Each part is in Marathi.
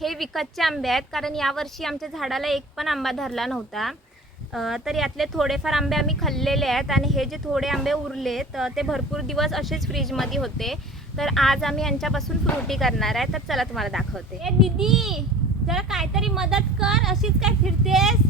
हे विकतचे आंबे आहेत, कारण यावर्षी आमच्या झाडाला एक पण आंबा धरला नव्हता. तर यातले थोडेफार आंबे आम्ही खाल्लेले आहेत आणि हे जे थोडे आंबे उरलेत ते भरपूर दिवस असेच फ्रीजमध्ये होते. तर आज आम्ही यांच्यापासून फ्रुटी करणार आहे. तर चला तुम्हाला दाखवते. ए दीदी, जरा काहीतरी मदत कर, अशीच काय फिरतेस?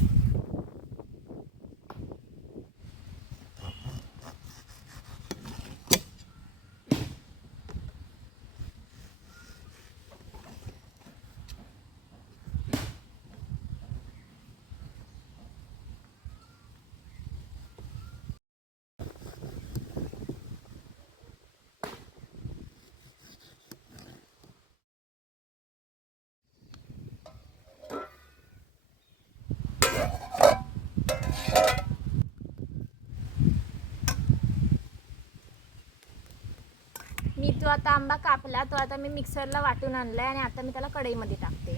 मी जो आता आंबा कापला तो आता मी मिक्सरला वाटून आणलाय आणि आता मी त्याला कढईमध्ये टाकते.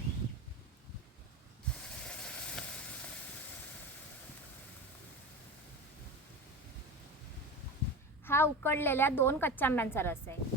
हा उकडलेल्या 2 कच्च्या आंब्यांचा रस आहे.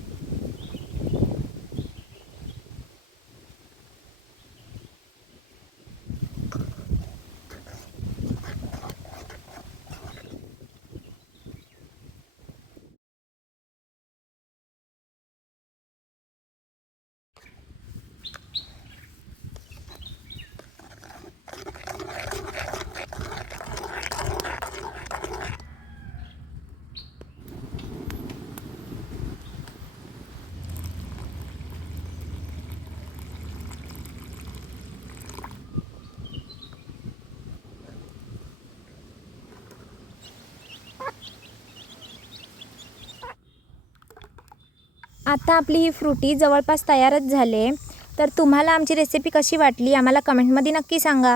आता आपली ही फ्रुटी जवळपास तयारच झाली आहे. तर तुम्हाला आमची रेसिपी कशी वाटली आम्हाला कमेंटमध्ये नक्की सांगा.